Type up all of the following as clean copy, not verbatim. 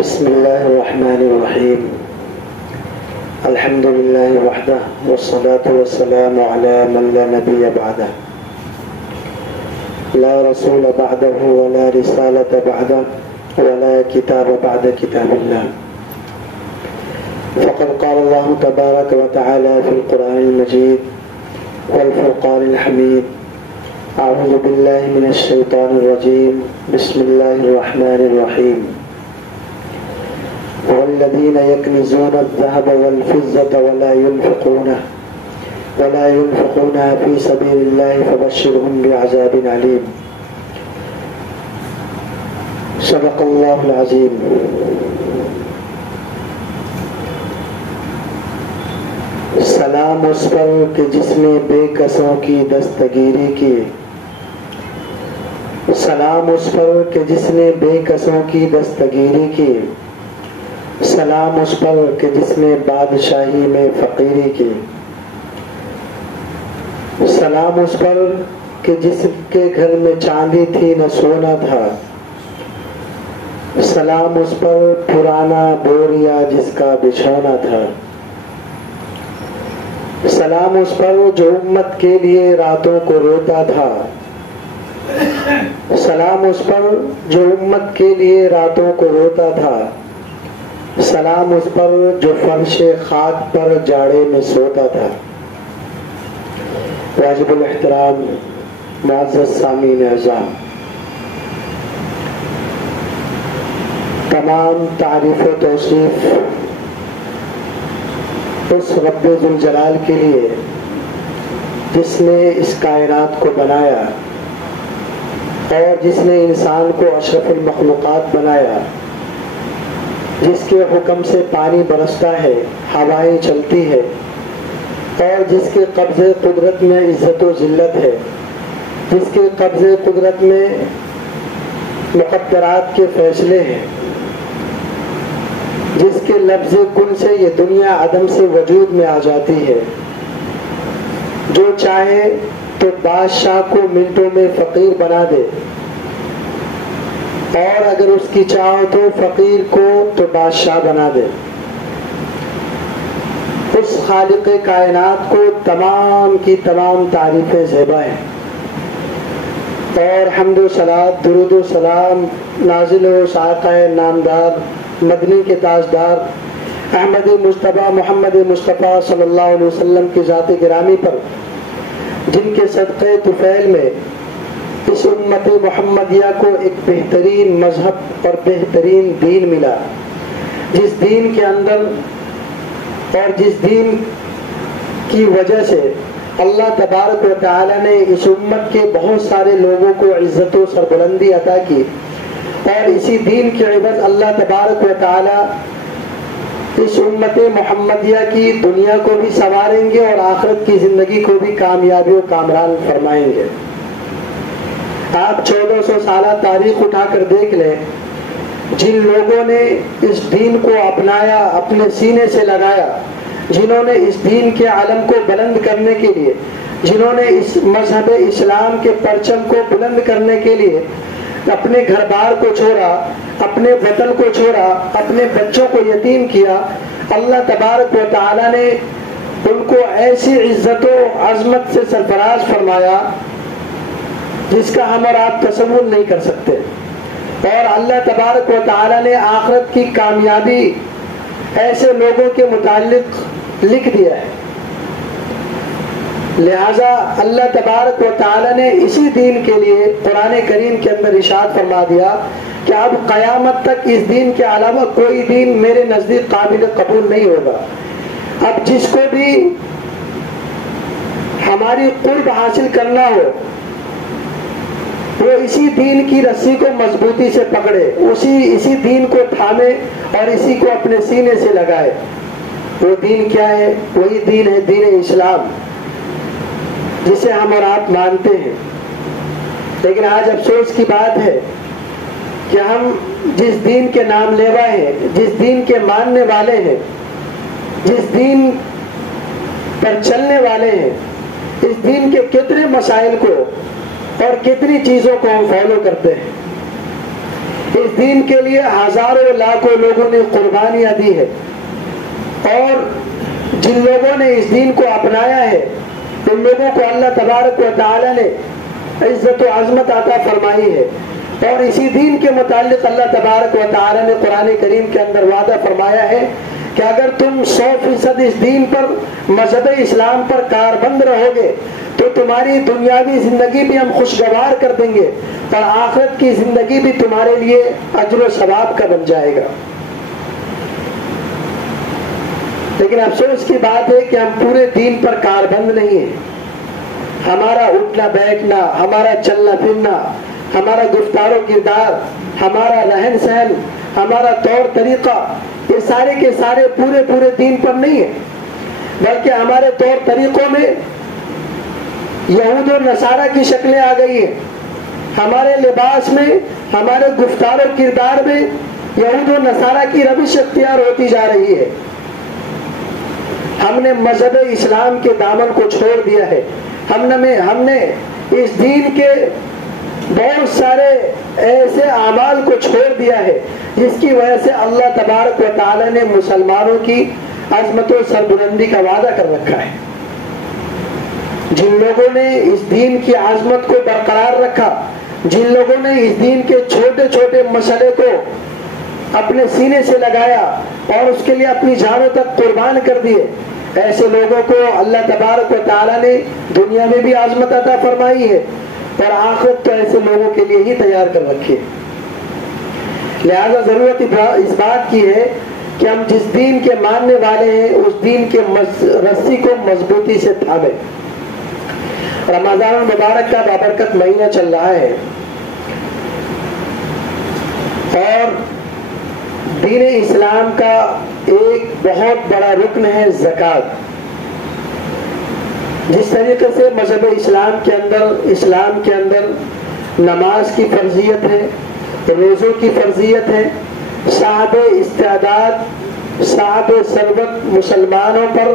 بسم الله الرحمن الرحيم. الحمد لله وحده والصلاة والسلام على من لا نبي بعده، لا رسول بعده ولا رسالة بعده ولا كتاب بعد كتاب الله. فقد قال الله تبارك وتعالى في القرآن المجيد والفرقان الحميد: أعوذ بالله من الشيطان الرجيم، بسم الله الرحمن الرحيم. والذين يكنزون الذهب والفضة ولا ينفقونها في سبيل الله فبشرهم بعذاب عليم. صدق الله العظيم. سلام اس پر کہ جس نے بے کسوں کی دستگیری کی، سلام اس پر کہ جس نے بے کسوں کی دستگیری کی، سلام اس پر کہ جس نے بادشاہی میں فقیری کی، سلام اس پر کہ جس کے گھر میں چاندی تھی نہ سونا تھا، سلام اس پر پرانا بوریا جس کا بچھونا تھا، سلام اس پر جو امت کے لیے راتوں کو روتا تھا، سلام اس پر جو امت کے لیے راتوں کو روتا تھا، سلام اس پر جو فرش خاک پر جاڑے میں سوتا تھا۔ واجب الاحترام معزز سامعین اعزام، تمام تعریف و توصیف اس رب ذوالجلال کے لیے جس نے اس کائنات کو بنایا اور جس نے انسان کو اشرف المخلوقات بنایا، جس کے حکم سے پانی برستا ہے، ہوائیں چلتی ہے، اور جس کے قبضے قدرت میں عزت و ذلت ہے، جس کے قبضے قدرت میں مقدرات کے فیصلے ہیں، جس کے لفظ کن سے یہ دنیا عدم سے وجود میں آ جاتی ہے، جو چاہے تو بادشاہ کو منٹوں میں فقیر بنا دے، اور اگر اس کی چاہو تو فقیر کو تو بادشاہ بنا دے۔ اس خالق کائنات کو تمام کی تمام تعریفیں زیبا ہیں، اور حمد و صلات، درود و سلام نازل ہو آقا نامدار، مدنی کے تاجدار احمد مصطفیٰ محمد مصطفیٰ صلی اللہ علیہ وسلم کی ذات گرامی پر، جن کے صدقے طفیل میں اس امت محمدیہ کو ایک بہترین مذہب اور بہترین دین ملا، جس دین کے اندر اور جس دین کی وجہ سے اللہ تبارک و تعالی نے اس امت کے بہت سارے لوگوں کو عزت و سربلندی عطا کی، اور اسی دین کے عوض اللہ تبارک و تعالی اس امت محمدیہ کی دنیا کو بھی سنواریں گے اور آخرت کی زندگی کو بھی کامیابی و کامران فرمائیں گے۔ آپ 1400 سالہ تاریخ اٹھا کر دیکھ لیں، جن لوگوں نے اس دین کو اپنایا، اپنے سینے سے لگایا، جنہوں نے اس دین کے علم کو بلند کرنے کے لیے، جنہوں نے اس مذہب اسلام کے پرچم کو بلند کرنے کے لیے اپنے گھر بار کو چھوڑا، اپنے وطن کو چھوڑا، اپنے بچوں کو یتیم کیا، اللہ تبارک و تعالی نے ان کو ایسی عزت و عظمت سے سرفراز فرمایا جس کا ہم اور آپ تصور نہیں کر سکتے، اور اللہ تبارک و تعالی نے آخرت کی کامیابی ایسے لوگوں کے متعلق لکھ دیا ہے۔ لہذا اللہ تبارک و تعالی نے اسی دین کے لیے قرآن کریم کے اندر ارشاد فرما دیا کہ اب قیامت تک اس دین کے علاوہ کوئی دین میرے نزدیک قابل قبول نہیں ہوگا۔ اب جس کو بھی ہماری قرب حاصل کرنا ہو، وہ اسی دین کی رسی کو مضبوطی سے پکڑے، اسی دین کو تھامے اور اسی کو اپنے سینے سے لگائے۔ وہ دین کیا ہے؟ وہی دین ہے دین اسلام، جسے ہم اور آپ مانتے ہیں۔ لیکن آج افسوس کی بات ہے کہ ہم جس دین کے نام لیوا ہیں، جس دین کے ماننے والے ہیں، جس دین پر چلنے والے ہیں، اس دین کے کتنے مسائل کو اور کتنی چیزوں کو ہم فالو کرتے ہیں، اس دین کے لیے ہزاروں لاکھوں لوگوں نے قربانیاں دی ہے، اور جن لوگوں نے اس دین کو اپنایا ہے ان لوگوں کو اللہ تبارک و تعالی نے عزت و عظمت عطا فرمائی ہے۔ اور اسی دین کے متعلق اللہ تبارک و تعالی نے قرآن کریم کے اندر وعدہ فرمایا ہے کہ اگر تم 100% اس دین پر، مذہب اسلام پر کاربند رہو گے تو تمہاری دنیاوی زندگی بھی ہم خوشگوار کر دیں گے، اور آخرت کی زندگی بھی تمہارے لیے اجر و ثواب کا بن جائے گا۔ لیکن افسوس کی بات ہے کہ ہم پورے دین پر کاربند نہیں ہیں۔ ہمارا اٹھنا بیٹھنا، ہمارا چلنا پھرنا، ہمارا گفتار و کردار، ہمارا رہن سہن، ہمارا طور طریقہ، یہ سارے کے سارے پورے دین پر نہیں ہے، بلکہ ہمارے طور طریقوں میں یہود و نصارہ کی شکلیں آ گئی ہیں، ہمارے لباس میں، ہمارے گفتار و کردار میں یہود و نصارہ کی روش اختیار ہوتی جا رہی ہے۔ ہم نے مذہب اسلام کے دامن کو چھوڑ دیا ہے، ہم نے اس دین کے بہت سارے ایسے اعمال کو چھوڑ دیا ہے جس کی وجہ سے اللہ تبارک و تعالی نے مسلمانوں کی عظمت و سربلندی کا وعدہ کر رکھا ہے۔ جن لوگوں نے اس دین کی عظمت کو برقرار رکھا، جن لوگوں نے اس دین کے چھوٹے چھوٹے مسئلے کو اپنے سینے سے لگایا اور اس کے لیے اپنی جانوں تک قربان کر دیے، ایسے لوگوں کو اللہ تبارک و تعالی نے دنیا میں بھی عظمت عطا فرمائی ہے، اور آخرت تو ایسے لوگوں کے لیے ہی تیار کر رکھی ہے۔ لہذا ضرورت اس بات کی ہے کہ ہم جس دین کے ماننے والے ہیں اس دین کے رسی کو مضبوطی سے تھامیں۔ رمضان المبارک کا بابرکت مہینہ چل رہا ہے، اور دین اسلام کا ایک بہت بڑا رکن ہے زکوٰۃ۔ جس طریقے سے مذہب اسلام کے اندر نماز کی فرضیت ہے، روزوں کی فرضیت ہے، صاحب استعداد صاحب ثروت مسلمانوں پر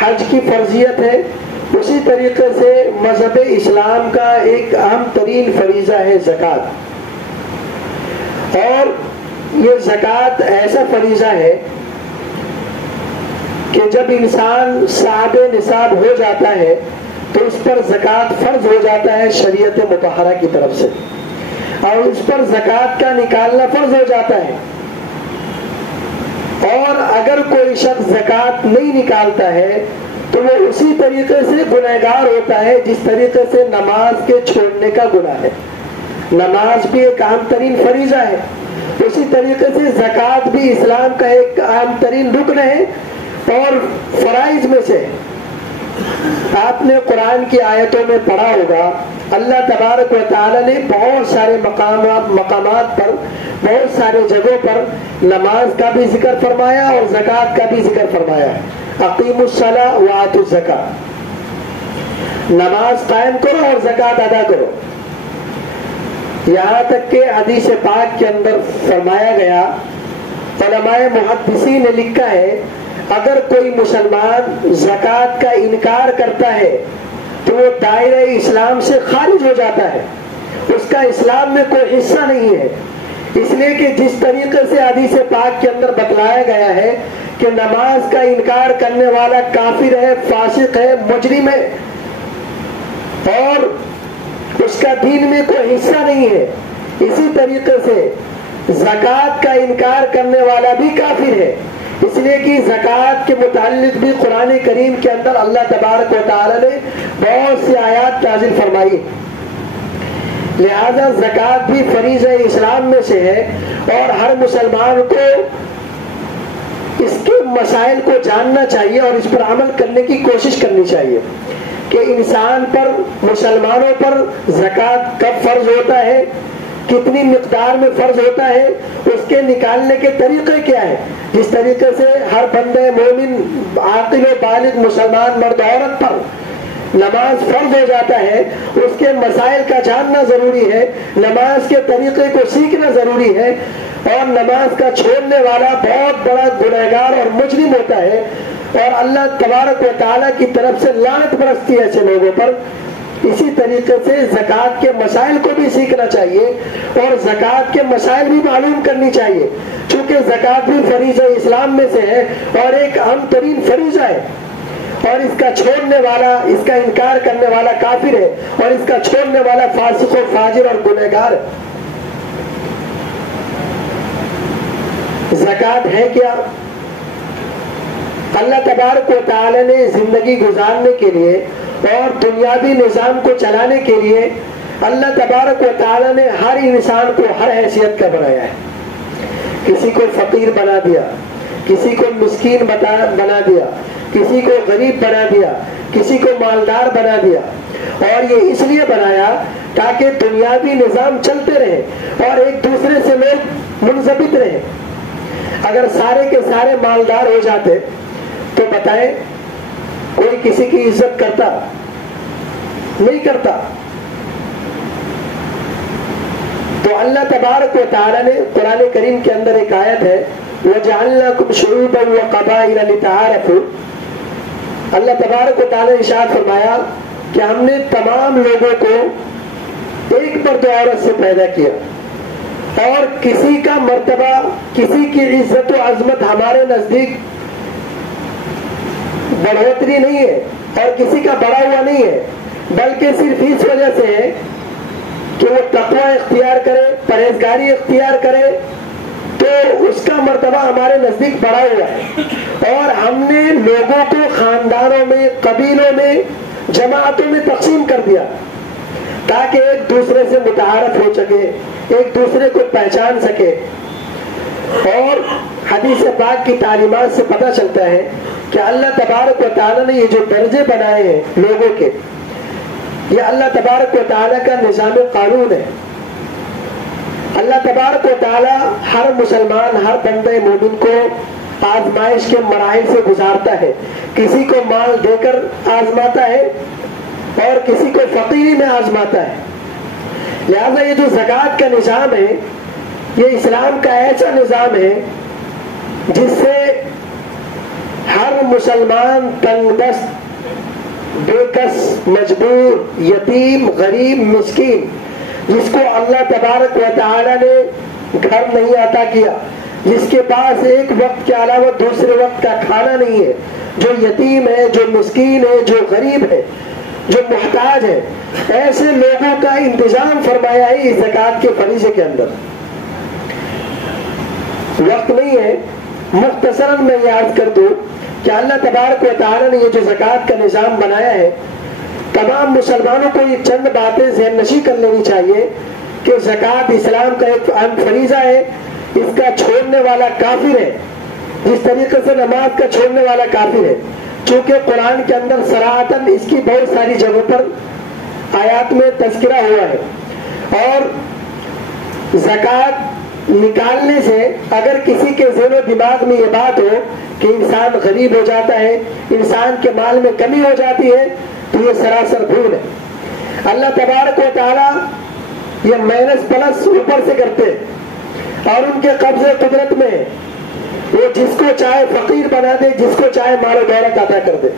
حج کی فرضیت ہے، اسی طریقے سے مذہب اسلام کا ایک اہم ترین فریضہ ہے زکوٰۃ۔ اور یہ زکوٰۃ ایسا فریضہ ہے کہ جب انسان صاحب نصاب ہو جاتا ہے تو اس پر زکوٰۃ فرض ہو جاتا ہے شریعت مطہرہ کی طرف سے، اور اس پر زکوٰۃ کا نکالنا فرض ہو جاتا ہے۔ اور اگر کوئی شخص زکوٰۃ نہیں نکالتا ہے تو وہ اسی طریقے سے گنہگار ہوتا ہے جس طریقے سے نماز کے چھوڑنے کا گناہ ہے۔ نماز بھی ایک اہم ترین فریضہ ہے، اسی طریقے سے زکوٰۃ بھی اسلام کا ایک اہم ترین رکن ہے اور فرائض میں سے۔ آپ نے قرآن کی آیتوں میں پڑھا ہوگا، اللہ تبارک و تعالی نے بہت سارے مقامات پر، بہت سارے جگہوں پر نماز کا بھی ذکر فرمایا اور زکوٰۃ کا بھی ذکر فرمایا۔ اقیموا الصلاۃ وآتوا الزکاۃ، نماز قائم کرو اور زکوٰۃ ادا کرو۔ یہاں تک کہ حدیث پاک کے اندر فرمایا گیا، علماء محدثین نے لکھا ہے اگر کوئی مسلمان زکوٰۃ کا انکار کرتا ہے تو وہ دائرہ اسلام سے خارج ہو جاتا ہے، اس کا اسلام میں کوئی حصہ نہیں ہے۔ اس لیے کہ جس طریقے سے حدیث پاک کے اندر بتلایا گیا ہے کہ نماز کا انکار کرنے والا کافر ہے، فاسق ہے، مجرم ہے، اور اس کا دین میں کوئی حصہ نہیں ہے، اسی طریقے سے زکوٰۃ کا انکار کرنے والا بھی کافر ہے۔ اس لیے کہ زکوٰۃ کے متعلق بھی قرآن کریم کے اندر اللہ تبارک و تعالی نے بہت سی آیات نازل فرمائی، لہذا زکوٰۃ بھی فریضہ اسلام میں سے ہے، اور ہر مسلمان کو اس کے مسائل کو جاننا چاہیے اور اس پر عمل کرنے کی کوشش کرنی چاہیے کہ انسان پر، مسلمانوں پر زکوٰۃ کب فرض ہوتا ہے، کتنی مقدار میں فرض ہوتا ہے، اس کے نکالنے کے طریقے کیا ہے۔ جس طریقے سے ہر بندے مومن عاقل و بالغ مسلمان مرد عورت پر نماز فرض ہو جاتا ہے، اس کے مسائل کا جاننا ضروری ہے، نماز کے طریقے کو سیکھنا ضروری ہے، اور نماز کا چھوڑنے والا بہت بڑا گنہگار اور مجرم ہوتا ہے، اور اللہ تبارک و تعالیٰ کی طرف سے لعنت برستی ہے ایسے لوگوں پر۔ اسی طریقے سے زکوٰۃ کے مسائل کو بھی سیکھنا چاہیے اور زکوٰۃ کے مسائل بھی معلوم کرنی چاہیے، چونکہ زکوٰۃ بھی فریضہ اسلام میں سے ہے اور ایک اہم ترین فریضہ ہے، اور اس کا چھوڑنے والا، اس کا انکار کرنے والا کافر ہے، اور اس کا چھوڑنے والا فاسق و فاجر اور گنہگار ہے۔ زکوٰۃ ہے کیا؟ اللہ تبارک و تعالی نے زندگی گزارنے کے لیے اور دنیاوی نظام کو چلانے کے لیے اللہ تبارک و تعالی نے ہر انسان کو ہر حیثیت کا بنایا ہے۔ کسی کو فقیر بنا دیا، کسی کو مسکین بنا دیا، کسی کو غریب بنا دیا، کسی کو مالدار بنا دیا، اور یہ اس لیے بنایا تاکہ دنیاوی نظام چلتے رہے اور ایک دوسرے سے لوگ منضبط رہے۔ اگر سارے کے سارے مالدار ہو جاتے تو بتائیں کوئی کسی کی عزت کرتا؟ نہیں کرتا۔ تو اللہ تبارک و تعالی نے قرآن کریم کے اندر ایک آیت ہے وَجَعَلْنَاكُمْ شُعُوبًا وَقَبَائِلَ لِتَعَارَفُوا، اللہ تبارک و تعالی نے ارشاد فرمایا کہ ہم نے تمام لوگوں کو ایک مرد و عورت سے پیدا کیا، اور کسی کا مرتبہ، کسی کی عزت و عظمت ہمارے نزدیک بڑھوتری نہیں ہے اور کسی کا بڑا ہوا نہیں ہے، بلکہ صرف اس وجہ سے ہے کہ وہ تقوی اختیار کرے، پرہیزگاری اختیار کرے تو اس کا مرتبہ ہمارے نزدیک بڑا ہوا ہے۔ اور ہم نے لوگوں کو خاندانوں میں، قبیلوں میں، جماعتوں میں تقسیم کر دیا تاکہ ایک دوسرے سے متعارف ہو سکے، ایک دوسرے کو پہچان سکے۔ اور حدیث پاک کی تعلیمات سے پتہ چلتا ہے کہ اللہ تبارک و تعالیٰ نے یہ جو درجے بنائے ہیں لوگوں کے، یہ اللہ تبارک و تعالیٰ کا نظام قانون ہے۔ اللہ تبارک و تعالیٰ ہر مسلمان، ہر بندے مومن کو آزمائش کے مراحل سے گزارتا ہے، کسی کو مال دے کر آزماتا ہے اور کسی کو فقیری میں آزماتا ہے۔ لہذا یہ جو زکوٰۃ کا نظام ہے، یہ اسلام کا ایسا نظام ہے جس سے ہر مسلمان تنگ دست، بے کس، مجبور، یتیم، غریب، مسکین، جس کو اللہ تبارک و تعالی نے گھر نہیں عطا کیا، جس کے پاس ایک وقت کے علاوہ دوسرے وقت کا کھانا نہیں ہے، جو یتیم ہے، جو مسکین ہے، جو غریب ہے، جو محتاج ہے، ایسے لوگوں کا انتظام فرمایا ہے اس زکوٰۃ کے فریضے کے اندر۔ وقت نہیں ہے، مختصراً میں یاد کر دوں کہ اللہ تبارک و تعالی نے یہ جو زکوٰۃ کا نظام بنایا ہے، تمام مسلمانوں کو یہ چند باتیں ذہن نشین کر لینی چاہیے کہ زکوٰۃ اسلام کا ایک اہم فریضہ ہے، اس کا چھوڑنے والا کافر ہے، جس طریقے سے نماز کا چھوڑنے والا کافر ہے، چونکہ قرآن کے اندر صراحتاً اس کی بہت ساری جگہوں پر آیات میں تذکرہ ہوا ہے۔ اور زکوٰۃ نکالنے سے اگر کسی کے ذہن و دماغ میں یہ بات ہو کہ انسان غریب ہو جاتا ہے، انسان کے مال میں کمی ہو جاتی ہے، تو یہ سراسر بھول ہے۔ اللہ تبارک و تعالی یہ مائنس پلس اوپر سے کرتے اور ان کے قبضے قدرت میں ہے، وہ جس کو چاہے فقیر بنا دے، جس کو چاہے مال و دولت عطا کر دے۔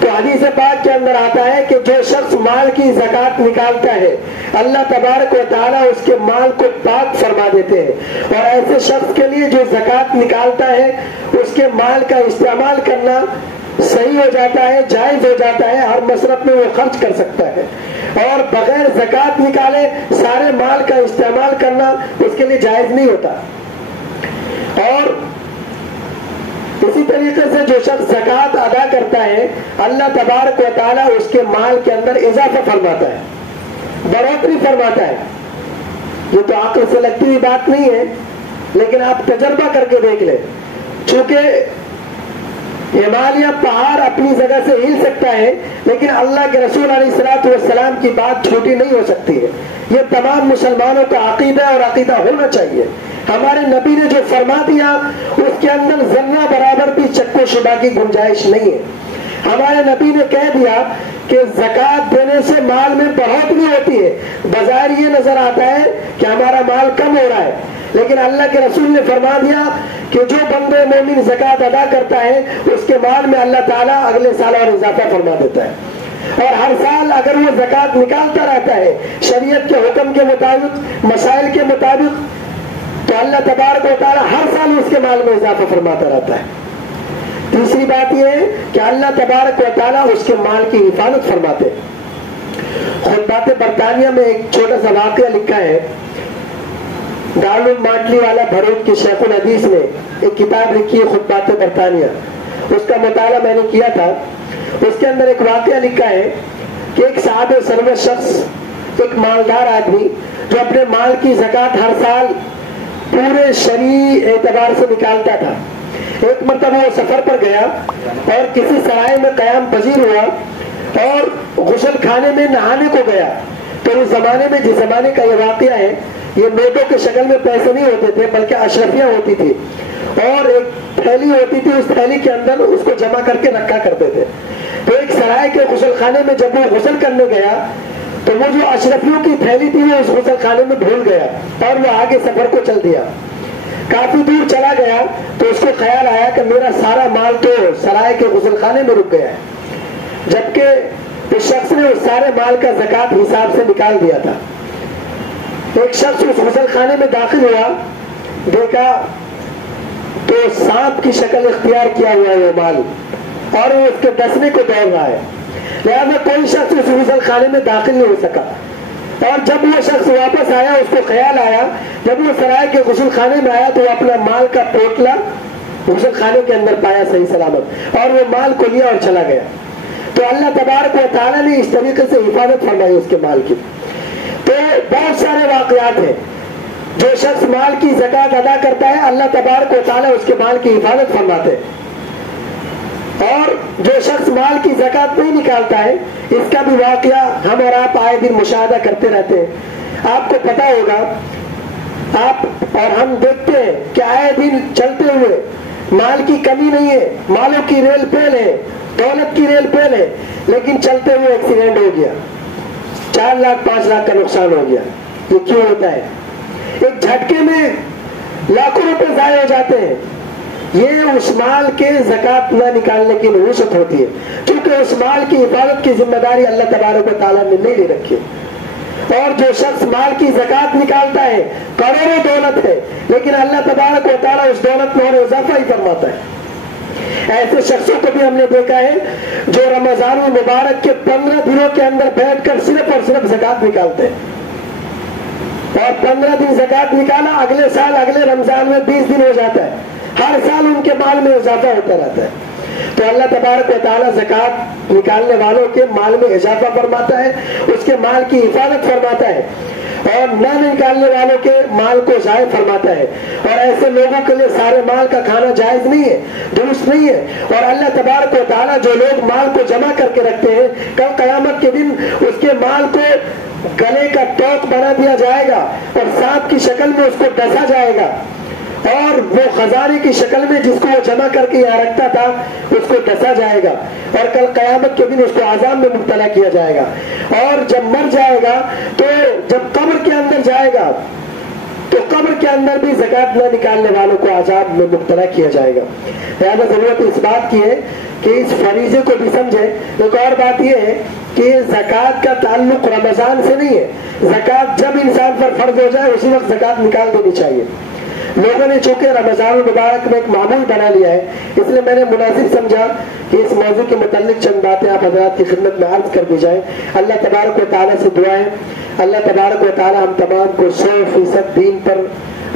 تو حدیث پاک کے اندر آتا ہے کہ جو شخص مال کی زکوٰۃ نکالتا ہے، اللہ تبارک و تعالیٰ اس کے مال کو پاک فرما دیتے ہیں، اور ایسے شخص کے لیے جو زکوٰۃ نکالتا ہے اس کے مال کا استعمال کرنا صحیح ہو جاتا ہے، جائز ہو جاتا ہے، ہر مصرف میں وہ خرچ کر سکتا ہے، اور بغیر زکوٰۃ نکالے سارے مال کا استعمال کرنا اس کے لیے جائز نہیں ہوتا۔ اور اسی طریقے سے جو شخص زکوٰۃ ادا کرتا ہے، اللہ تبارک و تعالیٰ اس کے مال کے اندر اضافہ فرماتا ہے، بڑھوتری فرماتا ہے۔ یہ تو عقل سے لگتی ہوئی بات نہیں ہے، لیکن آپ تجربہ کر کے دیکھ لیں، چونکہ ہمالیہ پہاڑ اپنی جگہ سے ہل سکتا ہے، لیکن اللہ کے رسول علیہ الصلوۃ والسلام کی بات جھوٹی نہیں ہو سکتی ہے۔ یہ تمام مسلمانوں کا عقیدہ اور عقیدہ ہونا چاہیے۔ ہمارے نبی نے جو فرما دیا اس کے اندر ذرہ برابر بھی شک و شبہ کی گنجائش نہیں ہے۔ ہمارے نبی نے کہہ دیا کہ زکوٰۃ دینے سے مال میں بڑھوتری ہوتی ہے۔ بظاہر یہ نظر آتا ہے کہ ہمارا مال کم ہو رہا ہے، لیکن اللہ کے رسول نے فرما دیا کہ جو بندے مومن زکوٰۃ ادا کرتا ہے اس کے مال میں اللہ تعالیٰ اگلے سال اور اضافہ فرما دیتا ہے۔ اور ہر سال اگر وہ زکوٰۃ نکالتا رہتا ہے شریعت کے حکم کے مطابق، مسائل کے مطابق، تو اللہ تبارک و تعالیٰ ہر سال اس کے مال میں اضافہ فرماتا رہتا ہے۔ تیسری بات یہ ہے کہ اللہ تبارک و تعالیٰ اس کے مال کی حفاظت فرماتے ہیں۔ خطبات برطانیہ میں ایک چھوٹا سا واقعہ لکھا ہے، دارالعلوم مانڈلی والا بھروچ کے شیخ الحدیث نے ایک کتاب لکھی ہے خطبات برطانیہ، اس کا مطالعہ میں نے کیا تھا۔ اس کے اندر ایک واقعہ لکھا ہے کہ ایک صاحب ثروت شخص، ایک مالدار آدمی جو اپنے مال کی زکوٰۃ ہر سال پورے شرعی اعتبار سے نکالتا تھا، ایک مرتبہ وہ سفر پر گیا اور کسی سرائے میں قیام پذیر ہوا اور غسل خانے میں نہانے کو گیا۔ تو اس زمانے میں، جس زمانے کا یہ واقعہ ہے، یہ نوٹوں کے شکل میں پیسے نہیں ہوتے تھے بلکہ اشرفیاں ہوتی تھی، اور ایک تھیلی ہوتی تھی، اس تھیلی کے اندر اس کو جمع کر کے رکھا کرتے تھے۔ تو ایک سرائے کے غسل خانے میں جب وہ غسل کرنے گیا تو وہ جو اشرفیوں کی تھیلی تھی وہ اس غسل خانے میں بھول گیا اور وہ آگے سفر کو چل دیا۔ کافی دور چلا گیا تو اس کو خیال آیا کہ میرا سارا مال تو سرائے کے غسل خانے میں رک گیا ہے، جبکہ اس شخص نے اس سارے مال کا زکوٰۃ حساب سے نکال دیا تھا۔ ایک شخص اس غسل خانے میں داخل ہوا، دیکھا تو سانپ کی شکل اختیار کیا ہوا ہے وہ مال، اور وہ اس کے ڈسنے کو دوڑ رہا ہے، لہذا کوئی شخص اس غسل خانے میں داخل نہیں ہو سکا۔ اور جب وہ شخص واپس آیا اس کو خیال آیا، جب وہ سرائے کے غسل خانے میں آیا تو وہ اپنا مال کا پوٹلا غسل خانے کے اندر پایا صحیح سلامت، اور وہ مال کو لیا اور چلا گیا۔ تو اللہ تبارک و تعالیٰ نے اس طریقے سے حفاظت فرمائی اس کے مال کی۔ تو بہت سارے واقعات ہیں، جو شخص مال کی زکوٰۃ ادا کرتا ہے اللہ تبارک و تعالیٰ اس کے مال کی حفاظت فرماتے ہیں، اور جو شخص مال کی زکوٰۃ نہیں نکالتا ہے اس کا بھی واقعہ ہم اور آپ آئے دن مشاہدہ کرتے رہتے ہیں۔ آپ کو پتا ہوگا، آپ اور ہم دیکھتے ہیں کہ آئے دن چلتے ہوئے مال کی کمی نہیں ہے، مالوں کی ریل پیل ہے، دولت کی ریل پیل ہے، لیکن چلتے ہوئے ایکسیڈنٹ ہو گیا، 4 لاکھ 5 لاکھ کا نقصان ہو گیا۔ یہ کیوں ہوتا ہے؟ ایک جھٹکے میں لاکھوں روپے ضائع ہو جاتے ہیں۔ یہ اس مال کے زکوٰۃ نہ نکالنے کی نحوست ہوتی ہے، کیونکہ اس مال کی حفاظت کی ذمہ داری اللہ تبارک و تعالیٰ نے نہیں لے رکھی۔ اور جو شخص مال کی زکوٰۃ نکالتا ہے، کروڑوں دولت ہے، لیکن اللہ تبارک و تعالیٰ اس دولت میں اور اضافہ ہی فرماتا ہے۔ ایسے شخصوں کو بھی ہم نے دیکھا ہے جو رمضان المبارک کے 15 دنوں کے اندر بیٹھ کر صرف اور صرف زکوٰۃ نکالتے ہیں، اور 15 دن زکوٰۃ نکالا، اگلے سال اگلے رمضان میں 20 دن ہو جاتا ہے، ہر سال ان کے مال میں اضافہ ہوتا رہتا ہے۔ تو اللہ تبارک و تعالیٰ زکوٰۃ نکالنے والوں کے مال میں اضافہ فرماتا ہے، اس کے مال کی حفاظت فرماتا ہے، اور نہ نکالنے والوں کے مال کو ضائع فرماتا ہے۔ اور ایسے لوگوں کے لیے سارے مال کا کھانا جائز نہیں ہے، درست نہیں ہے۔ اور اللہ تبارک و تعالیٰ جو لوگ مال کو جمع کر کے رکھتے ہیں، کل قیامت کے دن اس کے مال کو گلے کا ٹوک بنا دیا جائے گا اور سانپ کی شکل میں اس کو ڈسا جائے گا، اور وہ خزانے کی شکل میں جس کو وہ جمع کر کے یہاں رکھتا تھا اس کو ڈسا جائے گا، اور کل قیامت کے دن اس کو عذاب میں مبتلا کیا جائے گا۔ اور جب مر جائے گا تو جب قبر کے اندر جائے گا تو قبر کے اندر بھی زکوٰۃ نہ نکالنے والوں کو عذاب میں مبتلا کیا جائے گا۔ لہٰذا ضرورت اس بات کی ہے کہ اس فریضے کو بھی سمجھے۔ ایک اور بات یہ ہے کہ زکوٰۃ کا تعلق رمضان سے نہیں ہے، زکوٰۃ جب انسان پر فرض ہو جائے اسی وقت زکوٰۃ نکال دینی چاہیے۔ لوگوں نے چونکہ رمضان المبارک میں ایک معمول بنا لیا ہے، اس لیے میں نے مناسب سمجھا کہ اس موضوع کے متعلق چند باتیں آپ حضرات کی خدمت میں عرض کر دی جائیں۔ اللہ تبارک و تعالیٰ سے دعائیں، اللہ تبارک و تعالیٰ ہم تمام کو 100% دین پر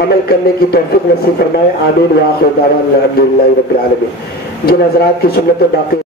عمل کرنے کی توفیق نصیب فرمائے۔ آمین وآخر دعوانا الحمدللہ رب العالمین۔ جن حضرات کی سنت باقی